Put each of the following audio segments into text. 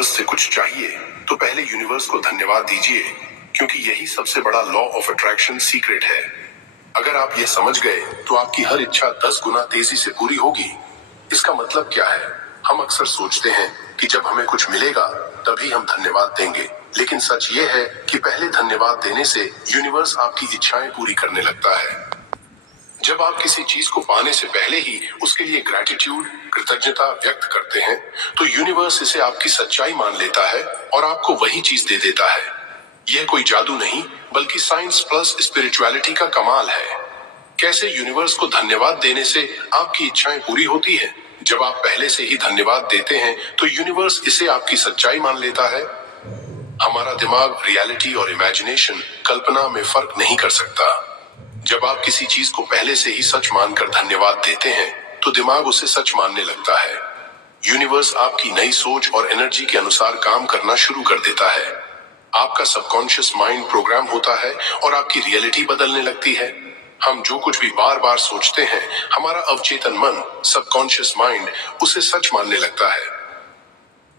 Universe से कुछ चाहिए तो पहले यूनिवर्स को धन्यवाद दीजिए, क्योंकि यही सबसे बड़ा लॉ ऑफ अट्रैक्शन सीक्रेट है। अगर आप ये समझ गए तो आपकी हर इच्छा 10 गुना तेजी से पूरी होगी। इसका मतलब क्या है? हम अक्सर सोचते हैं कि जब हमें कुछ मिलेगा तभी हम धन्यवाद देंगे, लेकिन सच ये है कि पहले धन्यवाद देने से यूनिवर्स आपकी इच्छाएं पूरी करने लगता है। जब आप किसी चीज को पाने से पहले ही उसके लिए ग्रैटिट्यूड, कृतज्ञता व्यक्त करते हैं, तो यूनिवर्स इसे आपकी सच्चाई मान लेता है और आपको वही चीज दे देता है। यह कोई जादू नहीं, बल्कि साइंस प्लस स्पिरिचुअलिटी का कमाल है। कैसे यूनिवर्स को धन्यवाद देने से आपकी इच्छाएं पूरी होती है? जब आप पहले से ही धन्यवाद देते हैं, तो यूनिवर्स इसे आपकी सच्चाई मान लेता है। हमारा दिमाग रियलिटी और इमेजिनेशन, कल्पना में फर्क नहीं कर सकता। जब आप किसी चीज को पहले से ही सच मानकर धन्यवाद देते हैं, तो दिमाग उसे सच मानने लगता है। यूनिवर्स आपकी नई सोच और एनर्जी के अनुसार काम करना शुरू कर देता है। आपका सबकॉन्शियस माइंड प्रोग्राम होता है और आपकी रियलिटी बदलने लगती है। हम जो कुछ भी बार बार सोचते हैं, हमारा अवचेतन मन, सबकॉन्शियस माइंड, उसे सच मानने लगता है।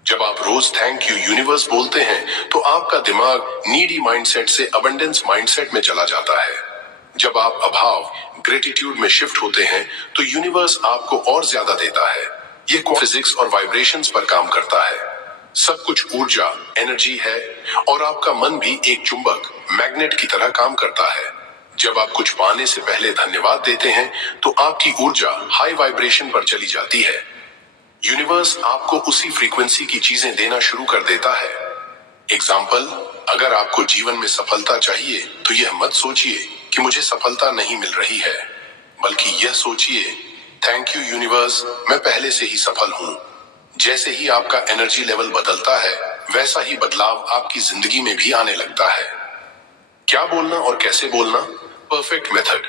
जब आप रोज थैंक यू यूनिवर्स बोलते हैं, तो आपका दिमाग नीडी माइंडसेट से अबंडेंस माइंडसेट में चला जाता है। जब आप अभाव, ग्रेटिट्यूड में शिफ्ट होते हैं, तो यूनिवर्स आपको और ज्यादा देता है। ये फिजिक्स और वाइब्रेशंस पर काम करता है। सब कुछ ऊर्जा, एनर्जी है, और आपका मन भी एक चुंबक, मैग्नेट की तरह काम करता है। जब आप कुछ पाने से पहले धन्यवाद देते हैं, तो आपकी ऊर्जा हाई वाइब्रेशन पर चली जाती है। यूनिवर्स आपको उसी फ्रीक्वेंसी की चीजें देना शुरू कर देता है। एग्जाम्पल, अगर आपको जीवन में सफलता चाहिए, तो यह मत सोचिए कि मुझे सफलता नहीं मिल रही है, बल्कि यह सोचिए, थैंक यू यूनिवर्स, मैं पहले से ही सफल हूँ। जैसे ही आपका एनर्जी लेवल बदलता है, वैसा ही बदलाव आपकी जिंदगी में भी आने लगता है। क्या बोलना और कैसे बोलना? Perfect method.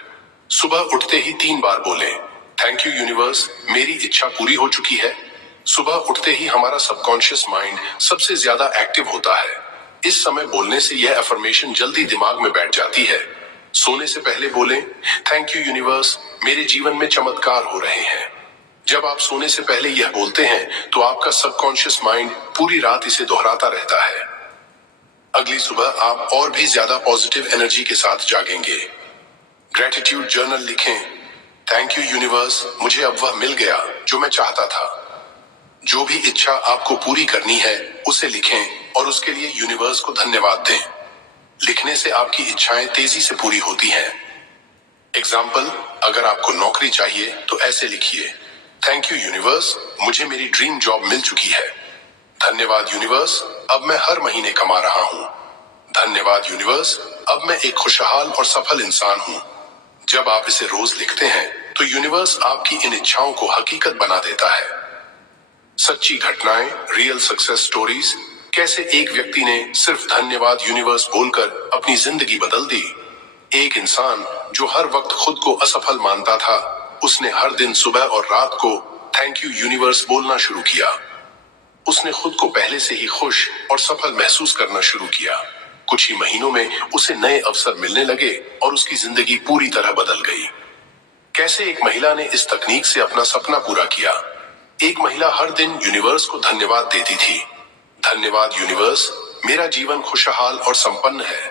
सुबह उठते ही 3 बार बोलें, थैंक यू यूनिवर्स, मेरी इच्छा पूरी हो चुकी है। सुबह उठते ही हमारा सबकॉन्शियस माइंड सबसे ज्यादा एक्टिव होता है। इस समय बोलने से यह अफर्मेशन जल्दी दिमाग में बैठ जाती है। सोने से पहले बोलें, थैंक यू यूनिवर्स, मेरे जीवन में चमत्कार हो रहे हैं। जब आप सोने से पहले यह बोलते हैं, तो आपका सबकॉन्शियस माइंड पूरी रात इसे दोहराता रहता है। अगली सुबह आप और भी ज्यादा पॉजिटिव एनर्जी के साथ जागेंगे। ग्रेटिट्यूड जर्नल लिखें, थैंक यू यूनिवर्स, मुझे अब वह मिल गया जो मैं चाहता था। जो भी इच्छा आपको पूरी करनी है, उसे लिखें और उसके लिए यूनिवर्स को धन्यवाद दें। लिखने से आपकी इच्छाएं तेजी से पूरी होती हैं। एग्जाम्पल, अगर आपको नौकरी चाहिए तो ऐसे लिखिए, थैंक यू यूनिवर्स, मुझे मेरी ड्रीम जॉब मिल चुकी है। धन्यवाद यूनिवर्स, अब मैं हर महीने कमा रहा हूँ। धन्यवाद यूनिवर्स, अब मैं एक खुशहाल और सफल इंसान हूँ। जब आप इसे रोज लिखते हैं, तो यूनिवर्स आपकी इन इच्छाओं को हकीकत बना देता है। सच्ची घटनाएं, रियल सक्सेस स्टोरीज, कैसे एक व्यक्ति ने सिर्फ धन्यवाद यूनिवर्स बोलकर अपनी जिंदगी बदल दी। एक इंसान जो हर वक्त खुद को असफल मानता था, उसने हर दिन सुबह और रात को थैंक यू यूनिवर्स बोलना शुरू किया। उसने खुद को पहले से ही खुश और सफल महसूस करना शुरू किया। कुछ ही महीनों में उसे नए अवसर मिलने लगे और उसकी जिंदगी पूरी तरह बदल गई। कैसे एक महिला ने इस तकनीक से अपना सपना पूरा किया। एक महिला हर दिन यूनिवर्स को धन्यवाद देती थी। धन्यवाद यूनिवर्स, मेरा जीवन खुशहाल और संपन्न है।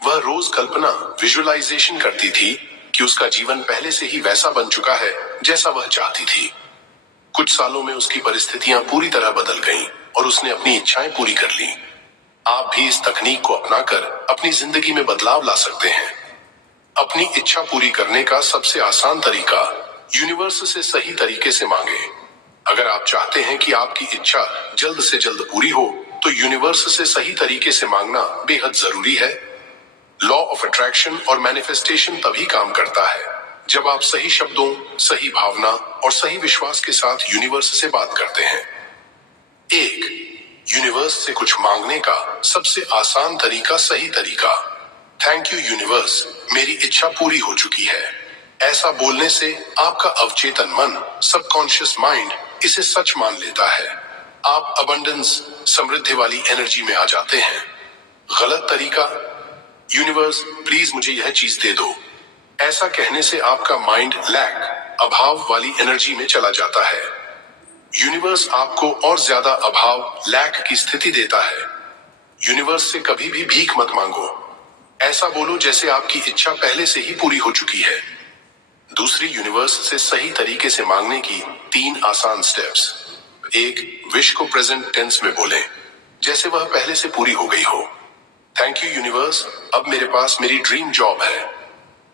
वह रोज कल्पना, विजुअलाइजेशन करती थी कि उसका जीवन पहले से ही वैसा बन चुका है जैसा वह चाहती थी। कुछ सालों में उसकी परिस्थितियां पूरी तरह बदल गईं और उसने अपनी इच्छाएं पूरी कर लीं। आप भी इस तकनीक को अपनाकर अपनी जिंदगी में बदलाव ला सकते हैं। अपनी इच्छा पूरी करने का सबसे आसान तरीका, यूनिवर्स से सही तरीके से मांगे। अगर आप चाहते हैं कि आपकी इच्छा जल्द से जल्द पूरी हो, तो यूनिवर्स से सही तरीके से मांगना बेहद जरूरी है। लॉ ऑफ अट्रैक्शन और मैनिफेस्टेशन तभी काम करता है जब आप सही शब्दों, सही भावना और सही विश्वास के साथ यूनिवर्स से बात करते हैं। 1. यूनिवर्स से कुछ मांगने का सबसे आसान तरीका, सही तरीका। थैंक यू यूनिवर्स, मेरी इच्छा पूरी हो चुकी है। ऐसा बोलने से आपका अवचेतन मन, सबकॉन्शियस माइंड, इसे सच मान लेता है। आप अबंडेंस, समृद्धि वाली एनर्जी में आ जाते हैं। गलत तरीका, यूनिवर्स प्लीज मुझे यह चीज दे दो। ऐसा कहने से आपका माइंड लैक, अभाव वाली एनर्जी में चला जाता है। यूनिवर्स आपको और ज्यादा अभाव लैक की स्थिति देता है। यूनिवर्स से कभी भी भीख मत मांगो। ऐसा बोलो जैसे आपकी इच्छा पहले से ही पूरी हो चुकी है। दूसरी, यूनिवर्स से सही तरीके से मांगने की 3 आसान स्टेप्स। 1, विश को प्रेजेंट टेंस में बोलें, जैसे वह पहले से पूरी हो गई हो। थैंक यू यूनिवर्स, अब मेरे पास मेरी ड्रीम जॉब है।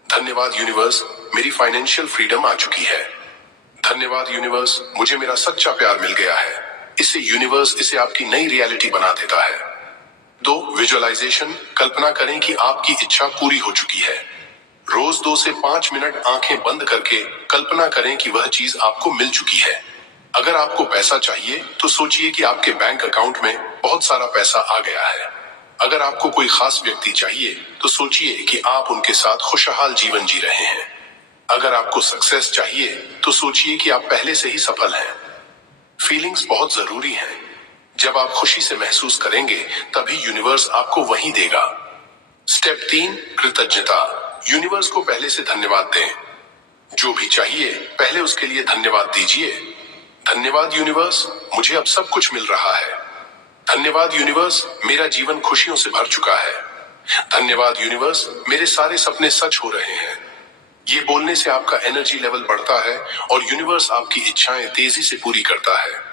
धन्यवाद यूनिवर्स, मेरी फाइनेंशियल फ्रीडम आ चुकी है। धन्यवाद यूनिवर्स, मुझे मेरा सच्चा प्यार मिल गया है। इससे यूनिवर्स इसे आपकी नई रियलिटी बना देता है। 2, विजुअलाइजेशन, कल्पना करें कि आपकी इच्छा पूरी हो चुकी है। रोज 2 से 5 मिनट आंखें बंद करके कल्पना करें कि वह चीज आपको मिल चुकी है। अगर आपको पैसा चाहिए तो सोचिए कि आपके बैंक अकाउंट में बहुत सारा पैसा आ गया है। अगर आपको कोई खास व्यक्ति चाहिए तो सोचिए कि आप उनके साथ खुशहाल जीवन जी रहे हैं। अगर आपको सक्सेस चाहिए तो सोचिए कि आप पहले से ही सफल हैं। फीलिंग्स बहुत जरूरी हैं। जब आप खुशी से महसूस करेंगे तभी यूनिवर्स आपको वही देगा। स्टेप 3, कृतज्ञता। यूनिवर्स को पहले से धन्यवाद दें। जो भी चाहिए पहले उसके लिए धन्यवाद दीजिए। धन्यवाद यूनिवर्स, मुझे अब सब कुछ मिल रहा है। धन्यवाद यूनिवर्स, मेरा जीवन खुशियों से भर चुका है। धन्यवाद यूनिवर्स, मेरे सारे सपने सच हो रहे हैं। ये बोलने से आपका एनर्जी लेवल बढ़ता है और यूनिवर्स आपकी इच्छाएं तेजी से पूरी करता है।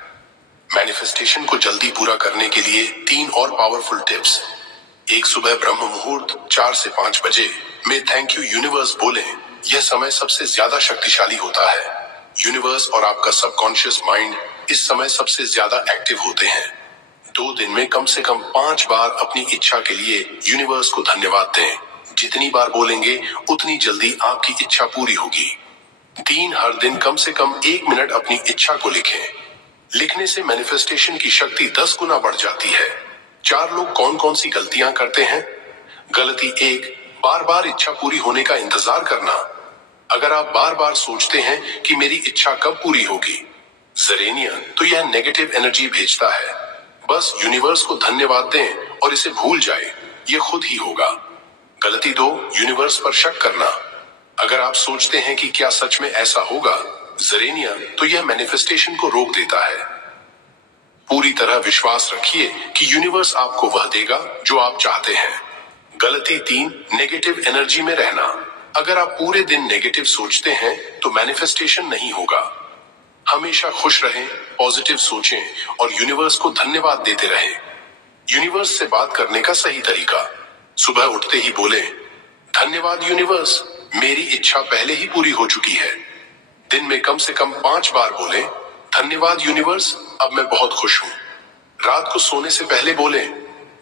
मैनिफेस्टेशन को जल्दी पूरा करने के लिए 3 और पावरफुल टिप्स। 1, सुबह ब्रह्म मुहूर्त 4 से 5 बजे में थैंक यू यूनिवर्स बोलें। यह समय सबसे ज्यादा शक्तिशाली होता है। यूनिवर्स और आपका सबकॉन्शियस माइंड इस समय सबसे ज्यादा एक्टिव होते हैं। 2 दिन में कम से कम 5 बार अपनी इच्छा के लिए यूनिवर्स को धन्यवाद दें। जितनी बार बोलेंगे उतनी जल्दी आपकी इच्छा पूरी होगी। 3, हर दिन कम से कम 1 मिनट अपनी इच्छा को लिखें। लिखने से मैनिफेस्टेशन की शक्ति 10 गुना बढ़ जाती है। 4 लोग कौन कौन सी गलतियां करते हैं? गलती 1, बार बार इच्छा पूरी होने का इंतजार करना। अगर आप बार बार सोचते हैं कि मेरी इच्छा कब पूरी होगी, जरेनिया, तो यह नेगेटिव एनर्जी भेजता है। बस यूनिवर्स को धन्यवाद दें और इसे भूल जाए, ये खुद ही होगा। गलती 2, यूनिवर्स पर शक करना। अगर आप सोचते हैं कि क्या सच में ऐसा होगा, जरेनिया, तो यह मैनिफेस्टेशन को रोक देता है। पूरी तरह विश्वास रखिए कि यूनिवर्स आपको वह देगा जो आप चाहते हैं। गलती 3, नेगेटिव एनर्जी में रहना। अगर आप पूरे दिन नेगेटिव सोचते हैं तो मैनिफेस्टेशन नहीं होगा। हमेशा खुश रहें, पॉजिटिव सोचें और यूनिवर्स को धन्यवाद देते रहें। यूनिवर्स से बात करने का सही तरीका। सुबह उठते ही बोले, धन्यवाद यूनिवर्स, मेरी इच्छा पहले ही पूरी हो चुकी है। दिन में कम से कम 5 बार बोले, धन्यवाद यूनिवर्स, अब मैं बहुत खुश हूँ। रात को सोने से पहले बोले,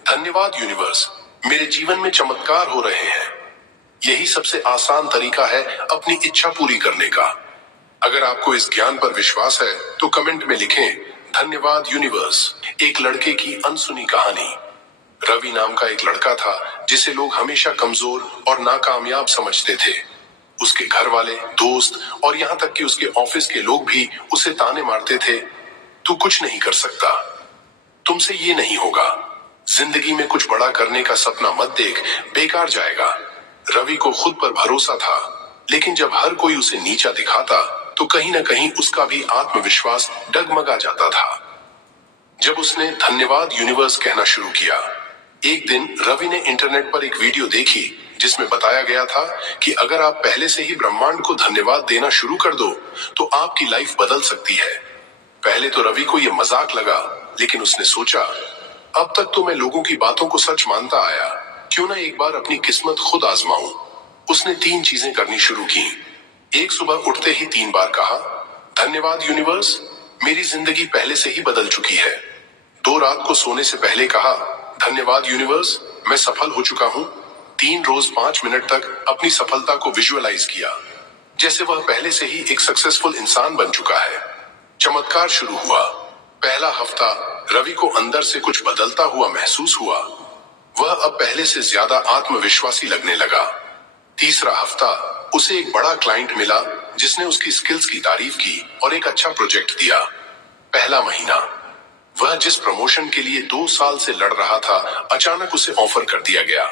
धन्यवाद यूनिवर्स, मेरे जीवन में चमत्कार हो रहे हैं। यही सबसे आसान तरीका है अपनी इच्छा पूरी करने का। अगर आपको इस ज्ञान पर विश्वास है तो कमेंट में लिखें, धन्यवाद यूनिवर्स। एक लड़के की अनसुनी कहानी। रवि नाम का एक लड़का था जिसे लोग हमेशा कमजोर और नाकामयाब समझते थे। उसके घर वाले, दोस्त और यहाँ तक कि उसके ऑफिस के लोग भी उसे ताने मारते थे, तू कुछ नहीं कर सकता, तुमसे ये नहीं होगा, जिंदगी में कुछ बड़ा करने का सपना मत देख, बेकार जाएगा। रवि को खुद पर भरोसा था, लेकिन जब हर कोई उसे नीचा दिखाता तो कहीं न कहीं उसका भी आत्मविश्वास डगमगा जाता था। जब उसने धन्यवाद यूनिवर्स कहना शुरू किया, एक दिन रवि ने इंटरनेट पर एक वीडियो देखी जिसमें बताया गया था कि अगर आप पहले से ही ब्रह्मांड को धन्यवाद देना शुरू कर दो तो आपकी लाइफ बदल सकती है। पहले तो रवि को यह मजाक लगा, लेकिन उसने सोचा, अब तक तो मैं लोगों की बातों को सच मानता आया, क्यों ना एक बार अपनी किस्मत खुद आजमाऊं। उसने 3 चीजें करनी शुरू की। 1, सुबह उठते ही 3 बार कहा, धन्यवाद यूनिवर्स, मेरी जिंदगी पहले से ही बदल चुकी है। 2, रात को सोने से पहले कहा, धन्यवाद यूनिवर्स, मैं सफल हो चुका हूँ। 3, रोज 5 मिनट तक अपनी सफलता को विजुअलाइज किया, जैसे वह पहले से ही एक सक्सेसफुल इंसान बन चुका है। चमत्कार शुरू हुआ। पहला हफ्ता रवि को अंदर से कुछ बदलता हुआ महसूस हुआ। वह अब पहले से ज्यादा आत्मविश्वासी लगने लगा। तीसरा हफ्ता उसे एक बड़ा क्लाइंट मिला जिसने उसकी स्किल्स की तारीफ की और एक अच्छा प्रोजेक्ट दिया। पहला महीना वह जिस प्रमोशन के लिए 2 साल से लड़ रहा था, अचानक उसे ऑफर कर दिया गया।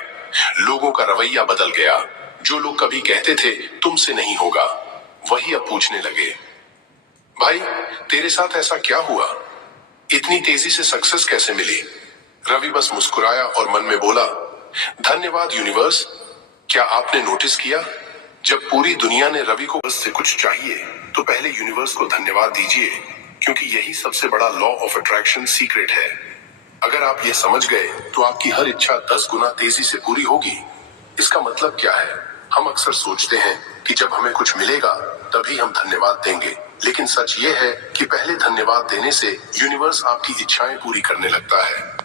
लोगों का रवैया बदल गया। जो लोग कभी कहते थे तुमसे नहीं होगा, वही अब पूछने लगे। भाई, तेरे साथ ऐसा क्या हुआ? इतनी तेजी से सक्सेस कैसे मिली? रवि बस मुस्कुराया और मन में बोला, धन्यवाद यूनिवर्स। क्या आपने नोटिस किया, जब पूरी दुनिया ने रवि को बस से कुछ चाहिए तो पहले यूनिवर्स को धन्यवाद दीजिए, क्योंकि यही सबसे बड़ा लॉ ऑफ अट्रैक्शन सीक्रेट है। अगर आप ये समझ गए तो आपकी हर इच्छा 10 गुना तेजी से पूरी होगी। इसका मतलब क्या है? हम अक्सर सोचते हैं कि जब हमें कुछ मिलेगा तभी हम धन्यवाद देंगे, लेकिन सच ये है कि पहले धन्यवाद देने से यूनिवर्स आपकी इच्छाएं पूरी करने लगता है।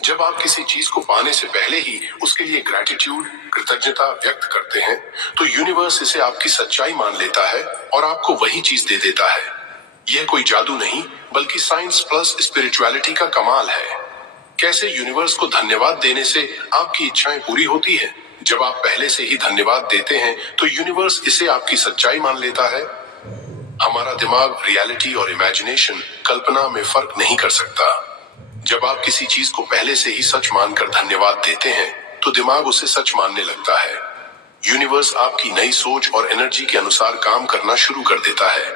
जब आप किसी चीज को पाने से पहले ही उसके लिए ग्रैटिट्यूड, कृतज्ञता व्यक्त करते हैं, तो यूनिवर्स इसे आपकी सच्चाई मान लेता है और आपको वही चीज दे देता है। यह कोई जादू नहीं, बल्कि साइंस प्लस स्पिरिचुअलिटी का कमाल है। कैसे यूनिवर्स को धन्यवाद देने से आपकी इच्छाएं पूरी होती है? जब आप पहले से ही धन्यवाद देते हैं तो यूनिवर्स इसे आपकी सच्चाई मान लेता है। हमारा दिमाग रियलिटी और इमेजिनेशन, कल्पना में फर्क नहीं कर सकता। जब आप किसी चीज को पहले से ही सच मानकर धन्यवाद देते हैं तो दिमाग उसे सच मानने लगता है। यूनिवर्स आपकी नई सोच और एनर्जी के अनुसार काम करना शुरू कर देता है।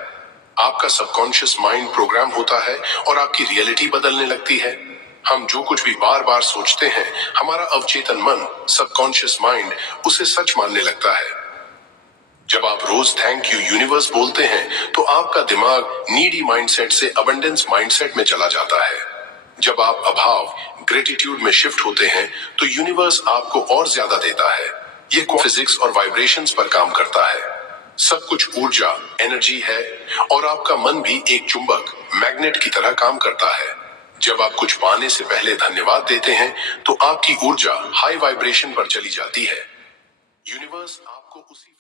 आपका सबकॉन्शियस माइंड प्रोग्राम होता है और आपकी रियलिटी बदलने लगती है। हम जो कुछ भी बार बार सोचते हैं, हमारा अवचेतन मन, सबकॉन्शियस माइंड, उसे सच मानने लगता है। जब आप रोज थैंक यू यूनिवर्स बोलते हैं तो आपका दिमाग नीडी माइंडसेट से अबंडेंस माइंडसेट में चला जाता है। जब आप अभाव, ग्रेटिट्यूड में शिफ्ट होते हैं तो यूनिवर्स आपको और ज्यादा देता है। ये फिजिक्स और वाइब्रेशंस पर काम करता है। सब कुछ ऊर्जा, एनर्जी है, और आपका मन भी एक चुंबक, मैग्नेट की तरह काम करता है। जब आप कुछ पाने से पहले धन्यवाद देते हैं तो आपकी ऊर्जा हाई वाइब्रेशन पर चली जाती है। यूनिवर्स आपको उसी